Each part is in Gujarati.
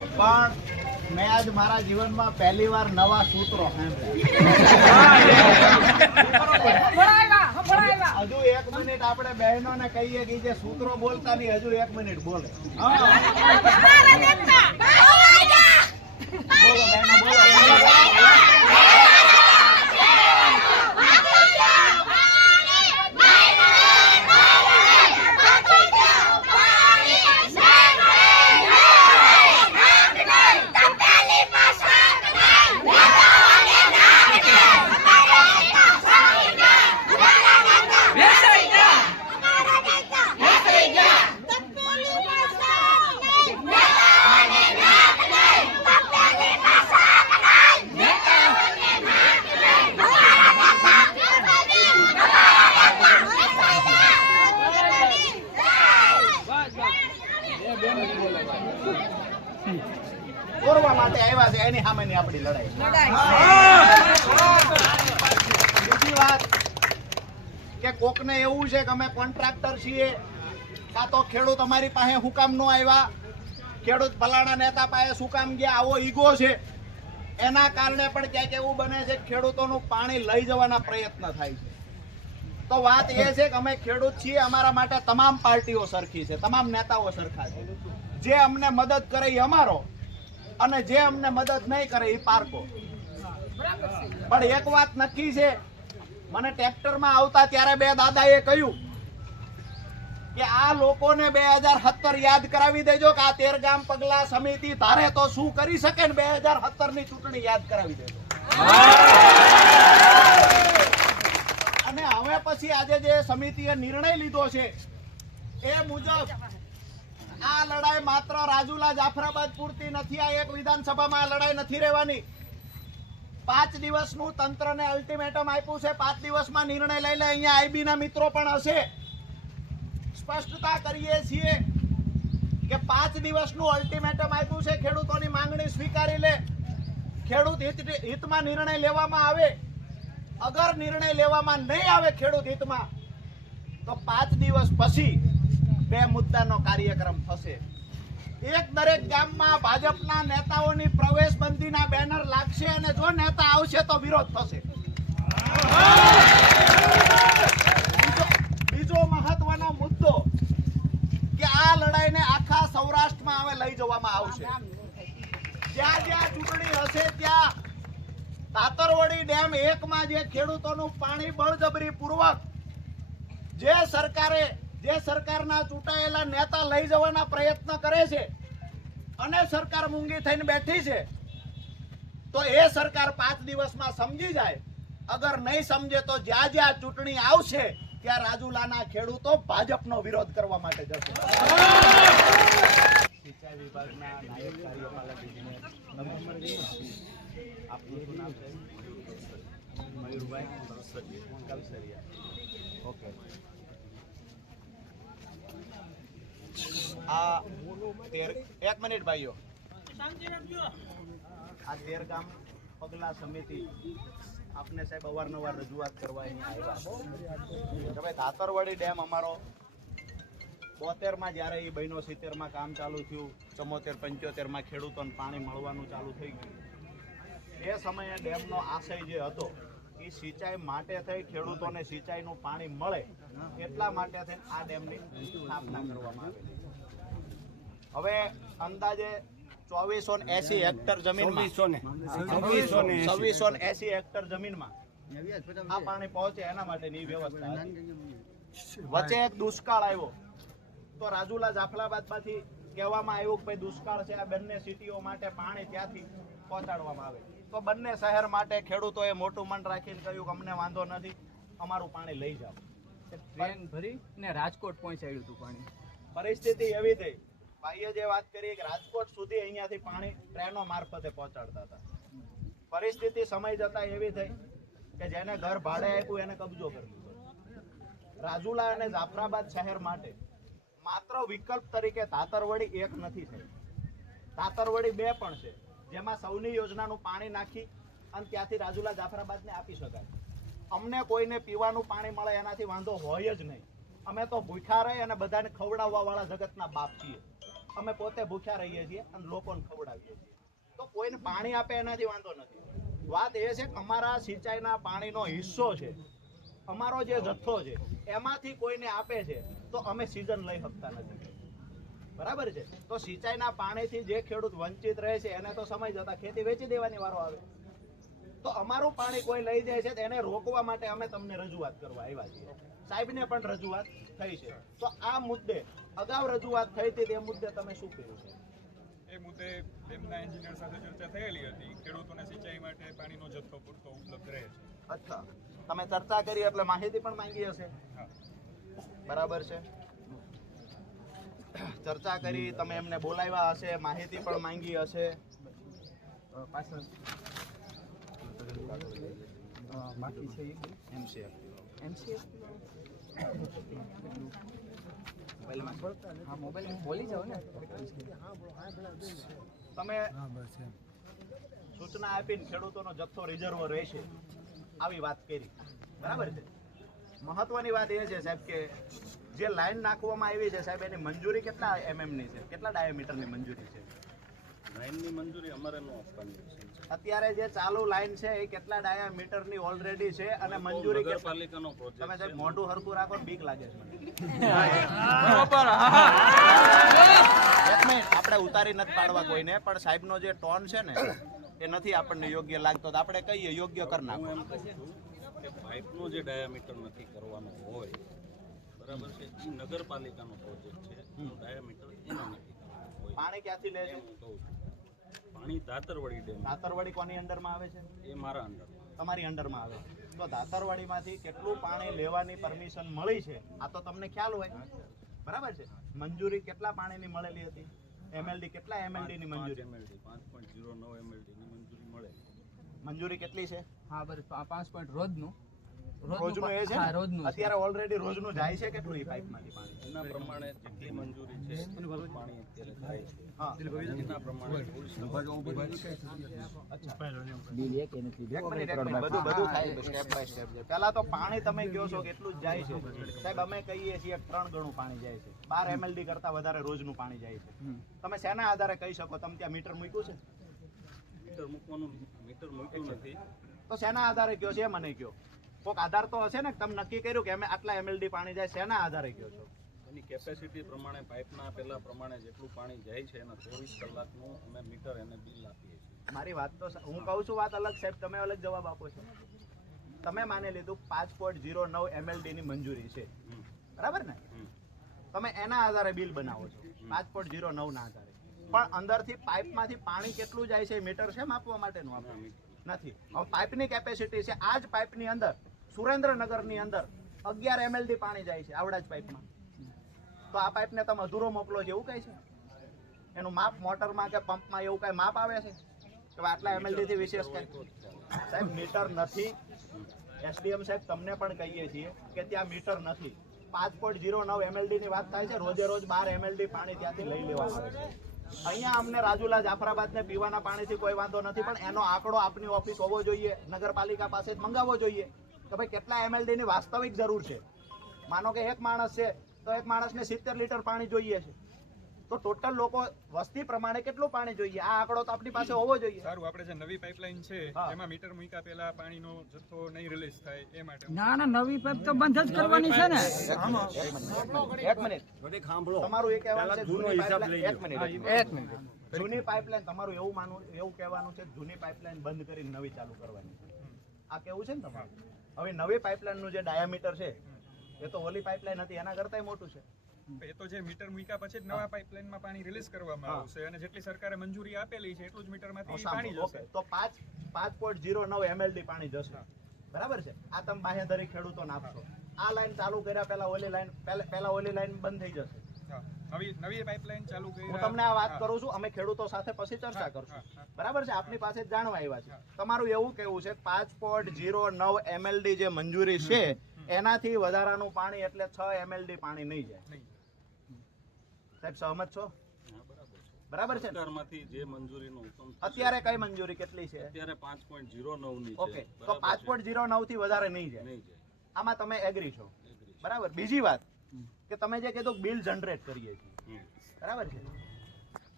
પણ મેં આજ મારા જીવનમાં પહેલી વાર નવા સૂત્રો હજુ એક મિનિટ આપણે બહેનો ને કહીએ કે જે સૂત્રો બોલતા નહીં હજુ એક મિનિટ બોલે. બોલો બહેનો બોલો. એની સામેની આપણી લડાઈ બીજી વાત કે કોકને એવું છે કે અમે કોન્ટ્રાક્ટર છીએ કાં તો ખેડૂત અમારી પાસે હું કામ નો આવ્યા ખેડૂત ભલાણા નેતા પાસે શું કામ ગયા આવો ઈગો છે. એના કારણે પણ ક્યાંક એવું બને છે ખેડૂતોનું પાણી લઈ જવાના પ્રયત્ન થાય છે. તો વાત એ છે કે અમે ખેડૂત છીએ અમારા માટે તમામ પાર્ટીઓ સરખી છે તમામ નેતાઓ સરખા છે. જે અમને મદદ કરે એ અમારો. અને જે અમને મદદ નહીં કરે એ પારકો. પણ એક વાત નક્કી છે, મને ટ્રેક્ટરમાં આવતા ત્યારે બે દાદાએ કહ્યું કે આ લોકોને બે હજાર સત્તર યાદ કરાવી દેજો કે આ તેર ગામ પગલા સમિતિ ધારે તો શું કરી શકે ને બે હજાર સત્તરની ચૂંટણી યાદ કરાવી દેજો. અને હવે પછી આજે જે સમિતિએ નિર્ણય લીધો છે, એ મુજબ આ લડાઈ માત્ર રાજુલા જાફરાબાદ પૂરતી નથી, આ એક વિધાનસભામાં આ લડાઈ નથી રહેવાની. પાંચ દિવસનું તંત્રને અલ્ટિમેટમ આપ્યું છે, પાંચ દિવસમાં નિર્ણય લઈ લે, અહીંયા આઈબીના મિત્રો પણ હશે. સ્પષ્ટતા કરીએ છીએ કે પાંચ દિવસનું અલ્ટિમેટમ આપ્યું છે, ખેડૂતોની માંગણી સ્વીકારી લે. ખેડૂત હિત- હિતમાં નિર્ણય લેવામાં આવે. અગર નિર્ણય લેવામાં નહીં આવે ખેડૂત હિતમાં, તો પાંચ દિવસ પછી બે મુદ્દાનો કાર્યક્રમ થશે. એક દરેક ગામમાં ભાજપના નેતાઓની પ્રવેશ બંધીના બેનર લાગશે અને જો નેતા આવશે તો વિરોધ થશે. બીજો મહત્વનો મુદ્દો કે આ લડાઈને આખા સૌરાષ્ટ્રમાં હવે લઈ જવામાં આવશે. જ્યાં જ્યાં ચૂંટણી હશે ત્યાં તાતરવડી ડેમ એકમાં જે ખેડૂતોનું પાણી બળજબરી પૂર્વક જે સરકારે જે સરકારના ચૂંટાયેલા નેતા લઈ જવાના પ્રયત્ન કરે છે અને સરકાર મૂંગી થઈને બેઠી છે તો એ સરકાર પાંચ દિવસમાં સમજી જાય. અગર નહીં સમજે તો જ્યાં જ્યાં ચૂંટણી આવશે ત્યાં રાજુલાના ખેડૂતો ભાજપનો વિરોધ કરવા માટે જશે. સિંચાઈ વિભાગના નાયબ કાર્યપાલક આપનું નામ છે? મયુરભાઈ. ઓકે. આ તેર એક મિનિટ ભાઈઓ. આ તેર ગામ પગલા સમિતિ આપને સાહેબ અવારનવાર રજૂઆત કરવા અહીંયા આવ્યા. કે ભાઈ ધાતરવાડી ડેમ અમારો બોતેરમાં જ્યારે એ બહેનો સિત્તેરમાં કામ ચાલુ થયું, ચમોતેર, પંચોતેરમાં ખેડૂતોને પાણી મળવાનું ચાલુ થઈ ગયું. એ સમયે ડેમનો આશય જે હતો એ સિંચાઈ માટે થઈ ખેડૂતોને સિંચાઈનું પાણી મળે એટલા માટે થઈને આ ડેમની સ્થાપના કરવામાં આવેલી હવે અંદાજે ચોવીસો એસી હેક્ટર જમીનમાં છવ્વીસો એસી. હેક્ટર જમીનમાં આ પાણી પહોંચે એના માટેની વ્યવસ્થા વચ્ચે એક દુષ્કાળ આવ્યો. તો રાજુલા જાફલાબાદમાંથી કહેવામાં આવ્યું કે ભાઈ દુષ્કાળ છે આ બંને સિટીઓ માટે પાણી ત્યાંથી પહોંચાડવામાં આવે તો બંને શહેર માટે ખેડૂતોએ મોટું મન રાખીને કહ્યું કે અમને વાંધો નથી અમારું પાણી લઈ જાઓ. ટ્રેન ભરી ને રાજકોટ પહોંચાડ્યું હતું પાણી. પરિસ્થિતિ એવી થઈ. ભાઈએ જે વાત કરી કે રાજકોટ સુધી અહીંયાથી પાણી ટ્રેનો મારફતે પહોંચાડતા હતા. પરિસ્થિતિ સમય જતા એવી થઈ કે જેને ઘર ભાડે આપ્યું એને કબજો કરી લીધો. રાજુલા અને જાફરાબાદ શહેર માટે માત્ર વિકલ્પ તરીકે તાતરવડી એક નથી થઈ. તાતરવડી બે પણ છે. જેમાં સૌની યોજનાનું પાણી નાખી અને ત્યાંથી રાજુલા જાફરાબાદને આપી શકાય. અમને કોઈને પીવાનું પાણી મળે એનાથી વાંધો હોય જ નહીં. અમે તો ભૂખ્યા રહી અને બધાને ખવડાવવાવાળા જગતના બાપ છીએ. અમે પોતે ભૂખ્યા રહીએ છીએ અને લોકોને ખવડાવીએ છીએ. તો કોઈને પાણી આપે એનાથી વાંધો નથી. વાત એ છે કે અમારા સિંચાઈના પાણીનો હિસ્સો છે. અમારો જે જથ્થો છે, એમાંથી કોઈને આપે છે, તો અમે સિઝન લઈ શકતા નથી. બરાબર છે? તો સિંચાઈના પાણીથી જે ખેડૂત વંચિત રહે છે એને તો સમય જતા ખેતી વેચી દેવાની વારો આવે. તો અમારું પાણી કોઈ લઈ જાય છે તો એને રોકવા માટે અમે તમને રજૂઆત કરવા આવ્યા છીએ. સાહેબને પણ રજૂઆત થઈ છે. તો આ મુદ્દે અગાઉ રજૂઆત થઈ હતી તે મુદ્દે તમે શું કહ્યું છે? એ મુદ્દે તેમના એન્જિનિયર સાથે ચર્ચા થયેલી હતી. ખેડૂતોને સિંચાઈ માટે પાણીનો જથ્થો પૂરતો ઉપલબ્ધ રહે છે. અચ્છા. તમે ચર્ચા કરી એટલે માહિતી પણ માંગી હશે? બરાબર છે. ચર્ચા કરી તમે એમને બોલાવ્યા હશે માહિતી પણ માંગી હશે. બાકી છે એ એમસીએફ. એમસીએફ? હા મોબાઈલ બોલી જાઓ ને. તમે સૂચના આપીને ખેડૂતોનો જથ્થો રિઝર્વ રહેશે. આવી વાત કરી. બરાબર છે? મહત્વની વાત એ છે સાહેબ કે જે લાઈન નાખવામાં આવી છે સાહેબ એની મંજૂરી કેટલા એમએમની ની છે? કેટલા ડાયામીટરની મંજૂરી છે? લાઈનની મંજૂરી અમારે ન આપવાની છે. અત્યારે જે ચાલુ લાઈન છે એ કેટલા ડાયામીટરની ઓલરેડી છે અને મંજૂરી નગરપાલિકાનો પ્રોજેક્ટ તમે સાહેબ મોઢું હરકું રાખો બીક લાગે છે બરાબર બરોબર. એક મિનિટ આપણે ઉતારી નથી પાડવા કોઈને પણ સાહેબનો જે ટોન છે ને એ નથી આપણને યોગ્ય લાગતો. તો આપણે કહીએ યોગ્ય કરી નાખો. કે પાઇપનો જે ડાયામીટર નક્કી કરવાનો હોય બરાબર છે એ નગરપાલિકાનો પ્રોજેક્ટ છે એનું ડાયામીટર એનો નક્કી કરવાનો હોય. પાણી ક્યાંથી લે છે? હું કહું છું. પાણી દાતરવડી ડેમ. ધાતરવાડી કોની અંડરમાં આવે છે? એ મારા અંદર તમારી અંડરમાં આવે છે. તો ધાતરવાડીમાંથી કેટલું પાણી લેવાની પરમિશન મળી છે? આ તો તમને ખ્યાલ હોય. બરાબર છે? મંજૂરી કેટલા પાણીની મળેલી હતી? એમએલડી કેટલા એમએલડી ની મંજૂરી? એમએલડી પાંચ પોઈન્ટ ઝીરો નવ એમએલડીની મંજૂરી મળે મંજૂરી કેટલી છે? હા બસ પાંચ પોઈન્ટ રોજનું. રોજનું એ છે રોજનું અત્યારે ઓલરેડી રોજનું જાય છે કેટલું એ પાઇપમાંથી પાણી? એના પ્રમાણે જેટલી મંજૂરી છે પાણી અત્યારે થાય છે. હા. એના પ્રમાણે એક મિનિટ, એક મિનિટ. બધું બધું થાય સ્ટેપ બાય સ્ટેપ પહેલા તો પાણી તમે કહો છો કેટલું જ જાય છે. સાહેબ અમે કહીએ છીએ ત્રણ ગણું પાણી જાય છે. બાર એમએલડી કરતા વધારે રોજનું પાણી જાય છે. તમે શેના આધારે કહી શકો? તમે ત્યાં મીટર મૂક્યું છે? મીટર મૂકવાનું મીટર મૂક્યું નથી. તો શેના આધારે કયો છે એ મને કયો? કોઈક આધાર તો હશે ને તમે નક્કી કર્યું કે અમે આટલા એમએલડી પાણી જાય શેના આધારે કયો છો? એની કેપેસિટી પ્રમાણે પાઇપના પહેલા પ્રમાણે જેટલું પાણી જાય છે એના ચોવીસ કલાકનું અમે મીટર એને બિલ આપીએ છીએ. મારી વાત તો હું કહું છું વાત અલગ સાહેબ તમે અલગ જવાબ આપો છો. તમે માની લીધું પાંચ પોઈન્ટ ઝીરો નવ એમએલડી ની મંજૂરી છે. બરાબર ને? તમે એના આધારે બિલ બનાવો છો. પાંચ પોઈન્ટ ઝીરો નવ ના આધારે. પણ અંદરથી પાઇપમાંથી પાણી કેટલું જાય છે મીટર છે માપવા માટેનું આપણે નથી. હવે પાઇપની કેપેસિટી છે આ જ પાઇપની અંદર સુરેન્દ્રનગરની અંદર અગિયાર એમએલડી પાણી જાય છે આવડા જ પાઇપમાં. તો આ પાઇપને તમે અધૂરો મોકલો છે એવું કહે છે? એનું માપ મોટરમાં કે પંપમાં એવું કાંઈ માપ આવે છે? કે આટલા એમએલડીથી વિશેષ કંઈ? સાહેબ મીટર નથી. એસડીએમ સાહેબ તમને પણ કહીએ છીએ કે ત્યાં મીટર નથી. પાંચ પોઈન્ટ જીરો નવ એમએલડી ની વાત થાય છે રોજે રોજ બાર એમએલડી પાણી ત્યાંથી લઈ લેવામાં આવે છે. અહીંયા અમને રાજુલા જાફરાબાદ ને પીવાના પાણીથી કોઈ વાંધો નથી, પણ એનો આંકડો આપની ઓફિસ હોવો જોઈએ, નગરપાલિકા પાસે મંગાવવો જોઈએ. કે ભાઈ, કેટલા એમએલડી ની વાસ્તવિક જરૂર છે? માનો કે એક માણસ છે, તો એક માણસને સિત્તેર લીટર પાણી જોઈએ છે. તો ટોટલ લોકો વસ્તી પ્રમાણે કેટલું પાણી જોઈએ? આ આંકડો તો આપણી પાસે હોવો જોઈએ. સારું આપણે જે નવી પાઇપલાઇન છે એમાં મીટર મૂક્યા પહેલા પાણીનો જથ્થો નહીં રિલીઝ થાય એ માટે. ના ના નવી પાઇપ તો બંધ જ કરવાની છે ને. એક મિનિટ. તમારું એ કહેવાનું છે જૂની પાઇપલાઇન એક મિનિટ. એક મિનિટ. જૂની પાઇપલાઇન તમારું એવું માનવું એવું કહેવાનું છે જૂની પાઇપલાઇન બંધ કરીને નવી ચાલુ કરવાની છે. આ કેવું છે ને તમારું? હવે નવી પાઇપલાઇનનું નું જે ડાયામીટર છે એ તો ઓલી પાઇપલાઇન હતી એના કરતાંય મોટું છે. એ તો જે મીટર મૂક્યા પછી જ નવા પાઇપલાઇનમાં પાણી રિલીઝ કરવામાં આવશે અને જેટલી સરકારે મંજૂરી આપેલી છે એટલું જ મીટરમાંથી પાણી જશે. તો પાંચ પાંચ પોઈન્ટ જીરો નવ એમએલડી પાણી જશે. બરાબર છે? આ તમે બાહેધરી ખેડૂતોને આપશો. આ લાઈન ચાલુ કર્યા પહેલા ઓલી લાઈન પહેલા ઓલી લાઈન બંધ થઈ જશે. નવી નવી પાઇપલાઇન ચાલુ કરી હું તમને આ વાત કરું છું અમે ખેડૂતો સાથે પછી ચર્ચા કરશું. બરાબર છે? આપની પાસે જાણવા આવ્યા છે. તમારું એવું કેવું છે પાંચ પોઈન્ટ જીરો નવ એમએલડી જે મંજૂરી છે એનાથી વધારાનું પાણી એટલે છ એમએલડી પાણી નહીં જાય. સાહેબ સહમત છો? બરાબર છે. સરકારમાંથી જે મંજૂરીનો હુકમ અત્યારે કઈ મંજૂરી કેટલી છે? અત્યારે પાંચ પોઈન્ટ ઝીરો નવની ઓકે તો પાંચ પોઈન્ટ ઝીરો નવથી વધારે નહીં જાય. નહીં જાય. આમાં તમે એગ્રી છો? બરાબર? બીજી વાત કે તમે જે કીધું બિલ જનરેટ કરીએ છીએ. બરાબર છે?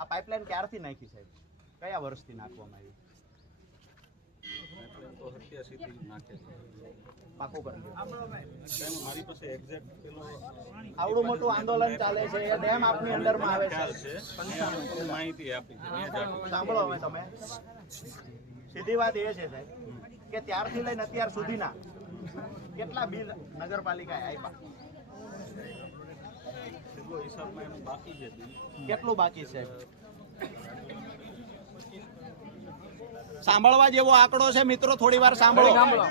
આ પાઇપલાઇન ક્યારથી નાખી સાહેબ? કયા વર્ષથી નાખવામાં આવી એટલે તો સત્યાસીથી નાખે છે પાકું કરી મારી પાસે એક્ઝેક્ટ આવડું મોટું આંદોલન ચાલે છે એ ડેમ આપની અંડરમાં આવે છે. માહિતી આપી. સાંભળો હવે તમે. સીધી વાત એ છે સાહેબ કે ત્યારથી લઈને અત્યાર સુધીના કેટલા બિલ નગરપાલિકાએ આપ્યા? કેટલો હિસાબમાં એનું બાકી છે બિલ. કેટલું બાકી છે? સાંભળવા જેવો આંકડો છે મિત્રો થોડી વાર સાંભળો.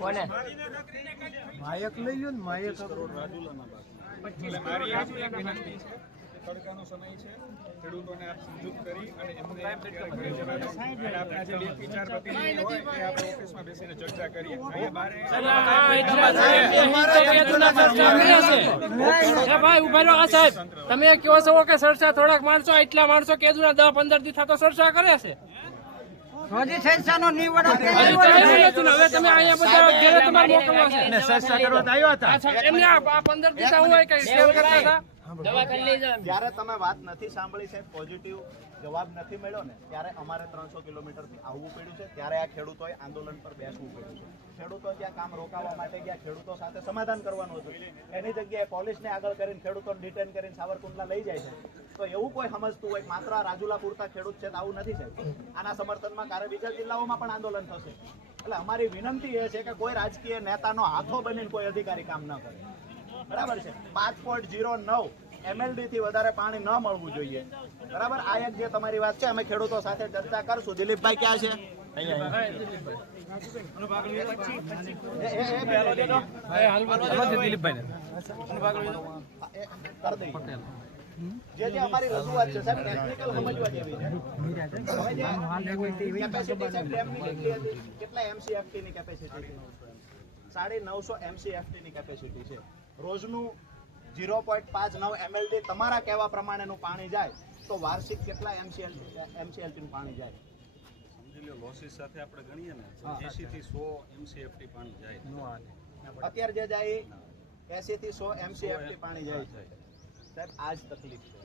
કોને? માયક લઈ એટલે ને માયક એક વિનંતી છે. તડકાનો સમય છે. ખેડૂતોને આપ સમજૂત કરી અને એમને અત્યારે ઘરે જવા દો. અને આપણા જે બેથી પ્રતિનિધિ હોય એ આપણે ઓફિસમાં બેસીને ચર્ચા કરીએ. અહીંયા બારે એ ભાઈ ઊભા રહો આ સાહેબ. તમે કહો છો કે સરસા થોડાક માણસો એટલા માણસો કેદુના દસ પંદર દી થતો સરસા કરે છે. હજી સંસ્થાનો નિવડો હવે તમે અહીંયા બધા ઘેરે તમારે મોકલવા છે. સરસા કરવા આવ્યા હતા. એમને આ આ હું કઈ સેવ કરતા હતા? જ્યારે તમે વાત નથી સાંભળી છે પોઝિટિવ જવાબ નથી મળ્યો ને ત્યારે અમારે ત્રણસો કિલોમીટરથી આવવું પડ્યું છે. ત્યારે આ ખેડૂતોએ આંદોલન પર બેસવું પડ્યું છે. ખેડૂતો જ્યાં કામ રોકાવા માટે ગયા ખેડૂતો સાથે સમાધાન કરવાનું હતું. એની જગ્યાએ પોલીસને આગળ કરીને ખેડૂતોને ડિટેન કરીને સાવરકુંડલા લઈ જાય છે. તો એવું કોઈ સમજતું હોય માત્ર આ રાજુલા પૂરતા ખેડૂત છે આવું નથી છે આના સમર્થનમાં કારે બીજા જિલ્લાઓમાં પણ આંદોલન થશે. એટલે અમારી વિનંતી એ છે કે કોઈ રાજકીય નેતાનો હાથો બનીને કોઈ અધિકારી કામ ન કરે. બરાબર છે પાંચ પોઈન્ટ જીરો નવ એમએલડી થી વધારે પાણી ન મળવું જોઈએ બરાબર આ એક જે તમારી વાત છે અમે ખેડૂતો સાથે ચર્ચા કરશું દિલીપભાઈ ક્યાં છે. જે જે અમારી રજૂઆત છે સાહેબ ટેકનિકલ સમજવા જેવી છે કેપેસિટી છે ડેમની કેટલી હતી કેટલા એમસીએફટી ની કેપેસિટી સાડી નવસો એમસીએફટી ની કેપેસિટી છે રોજનું ઝીરો પોઈન્ટ પાંચ નવ એમએલડી તમારા કહેવા પ્રમાણેનું પાણી જાય તો વાર્ષિક કેટલા એમસીએલ એમસીએલટીનું પાણી જાય? સમજી લો લોસીસ સાથે આપણે ગણીએ ને એસી થી સો એમસીએફટી પાણી જાય. અત્યારે જે જાય એસી થી સો એમસીએફટી પાણી જાય. છે સાહેબ આ જ તકલીફ છે.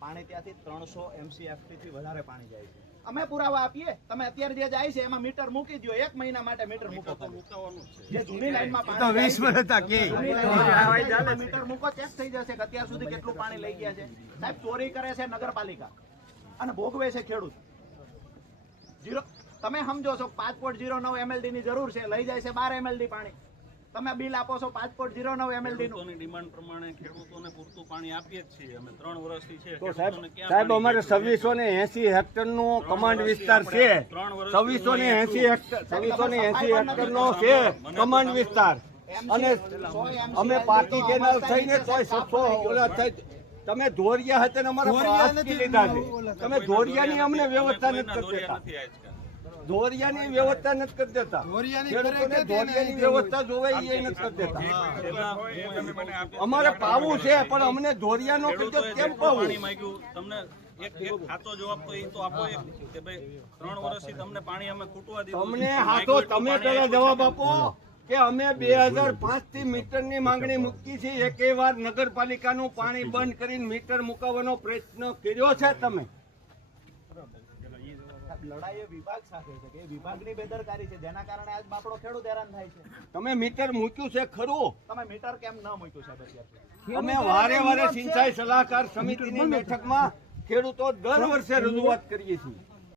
પાણી ત્યાંથી ત્રણસો એમસીએફટી થી વધારે પાણી જાય છે. અમે પુરાવા આપીએ. તમે અત્યારે જે જાય છે એમાં મીટર મૂકી દો એક મહિના માટે મીટર મૂકો જ છે. જે જૂની લાઈનમાં પાણી વીસ વર્ષ હતા કે. જૂની લાઈનમાં જાય, મીટર મૂકો ચેક થઈ જશે કે અત્યાર સુધી કેટલું પાણી લઈ ગયા છે. સાહેબ ચોરી કરે છે નગરપાલિકા. અને ભોગવે છે ખેડૂત. જીરો તમે સમજો છો પાંચ પોઈન્ટ જીરો નવ એમએલડી ની જરૂર છે. લઈ જાય છે બાર એમએલડી પાણી. તમે બિલ આપો છો પાંચ પોઈન્ટ જીરો નવ એમએલડી નું. ડિમાન્ડ પ્રમાણે ખેડૂતોને પૂરતું પાણી આપીએ જ છીએ. અમે ત્રણ વર્ષથી છે. તો સાહેબ સાહેબ અમારે છવ્વીસો ને એસી હેક્ટર નો કમાન્ડ વિસ્તાર છે. છવ્વીસો ને એસી હેક્ટર છવ્વીસો ને એસી હેક્ટર નો છે કમાન્ડ વિસ્તાર. અને અમે પાર્ટી કેનાલ થઈને કોઈ સત્સો ઓલા થઈ તમે ધોરિયા હતા ને અમારા લીધા છે. તમે ધોરિયાની અમને વ્યવસ્થા નથી કરી દોરિયા દેતા નથી આજકાલ ધોરિયાની વ્યવસ્થા નથી કરી દેતા દોરિયાની વ્યવસ્થા જોવે એ નથી કરી દેતા. અમારે પાવું છે પણ અમને દોરિયાનો કેમ પાવું? તમને એક એક સાચો જવાબ તો એ તો આપો એક કે ભાઈ ત્રણ વર્ષથી તમને પાણી અમે ખૂટવા દીધું. તમને હાથો તમે પેલા જવાબ આપો કે અમે બે હજાર પાંચથી મીટરની માંગણી મૂકી છે. એકે વાર નગરપાલિકાનું પાણી બંધ કરીને મીટર મુકાવવાનો પ્રયત્ન કર્યો છે તમે? લડાઈ એ વિભાગ સાથે છે કે એ વિભાગની બેદરકારી છે. જેના કારણે આજ બાપડો ખેડૂત હેરાન થાય છે. તમે મીટર મૂક્યું છે ખરું? તમે મીટર કેમ ન મૂક્યું સાહેબ અત્યારે અમે વારે વારે સિંચાઈ સલાહકાર સમિતિની બેઠકમાં ખેડૂતો દર વર્ષે રજૂઆત કરીએ છીએ.